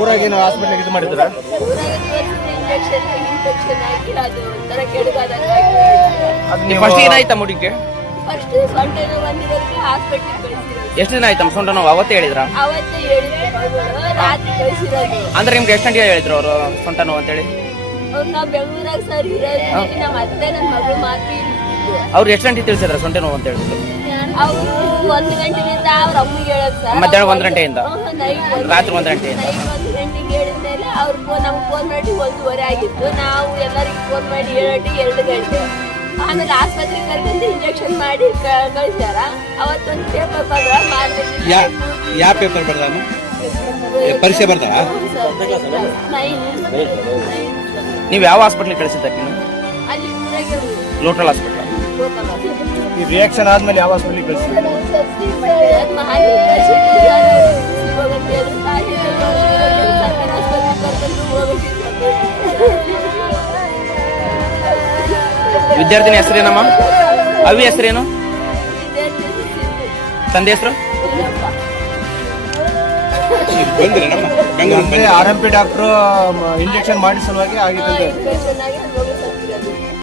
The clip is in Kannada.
ಊರಾಗೇನು ಹಾಸ್ಪಿಟ್ಲಿಗೆ ಇದು ಮಾಡಿದ್ರ? ಇನ್ಫೆಕ್ಷನ್ ಆಗಿ ಅದು ಒಂಥರ ಕೆಡುಗಾದಂಗೆ ಫಸ್ಟ್ ಏನಾಯ್ತಾ ಮುಡಿಗೆ? ಫಸ್ಟ್ ಸೊಂಟ ನೋವು ಬಂದಿರೋದಕ್ಕೆ ಹಾಸ್ಪಿಟ್ಲಿಗೆ ಕಳಿಸಿರೋದು. ಎಷ್ಟು ದಿನ ಆಯ್ತಮ್ಮ ಸೊಂಟ ನೋವು? ಅವತ್ತೇ ಹೇಳಿದ್ರ? ಅವತ್ತೇ ಹೇಳಿದ್ರು ಮಗಳು, ರಾತ್ರಿ ಕಳಿಸಿರೋದು. ಅಂದ್ರೆ ನಿಮ್ಗೆ ಎಷ್ಟು ಗಂಟೆಗೆ ಹೇಳಿದ್ರು ಅವರು ಸೊಂಟ ನೋವು ಅಂತೇಳಿ? ಅವ್ರು ನಾವು ಬೆಂಗಳೂರಾಗ ಸರ್ ಇರೋದು, ನಮ್ಮ ಅತ್ತೆ ನನ್ನ ಮಗಳು ಮಾತಿ. ಅವ್ರು ಎಷ್ಟು ಗಂಟೆ ತಿಳಿಸಿದ್ರ ಸೊಂಟ ನೋವು ಅಂತ ಹೇಳಿದ್ರು? ಅವರು 1 ಗಂಟೆಯಿಂದ ಅವ್ರ ಅಮ್ಮಿಗೆ ಹೇಳೋದು ಸರ್. ಮಧ್ಯಾಹ್ನ 1 ಗಂಟೆಯಿಂದ ರಾತ್ರಿ 1 ಗಂಟೆಯಿಂದ? ನೈಟ್ 1 ಗಂಟೆಗೆ ಹೇಳಿದ್ಮೇಲೆ ಅವ್ರು ನಮ್ಗೆ ಫೋನ್ ಮಾಡಿ 1:30 ಆಗಿತ್ತು. ನಾವು ಎಲ್ಲರಿಗೂ ಫೋನ್ ಮಾಡಿ 2 ಗಂಟೆ. ಆಮೇಲೆ ಆಸ್ಪತ್ರೆಗೆ ಕರ್ಕೊಂಡು ಇಂಜೆಕ್ಷನ್ ಮಾಡಿ ಕಳಿಸ್ಯಾರ. ಅವತ್ತೊಂದು ಪೇಪರ್ ಬರ್ದ ಮಾಡ್ಬೇಕು. ಯಾವ ಪೇಪರ್ ಬರ್ದ? ಪರೀಕ್ಷೆ ಬರ್ದ? ನೀವು ಯಾವ ಹಾಸ್ಪಿಟ್ಲಿಗೆ ಕಳಿಸಿದ್ದ? ಅಲ್ಲಿ ಊರಾಗೆ ಲೋಕಲ್ ಹಾಸ್ಪಿಟ್ಲ್. ಈ ರಿಯಾಕ್ಷನ್ ಆದ್ಮೇಲೆ ಯಾವ ಹಾಸ್ಪಿಟ್ಲಿಗೆ ಕಳಿಸಿದ್ರಿ? ವಿದ್ಯಾರ್ಥಿನಿ ಹೆಸರೇನಮ್ಮ? ಅವಿ ಹೆಸರೇನು? ತಂದೆ ಹೆಸರು? RMP ಡಾಕ್ಟ್ರು ಇಂಜೆಕ್ಷನ್ ಮಾಡಿ ಸಲುವಾಗಿ ಆಗಿತ್ತು.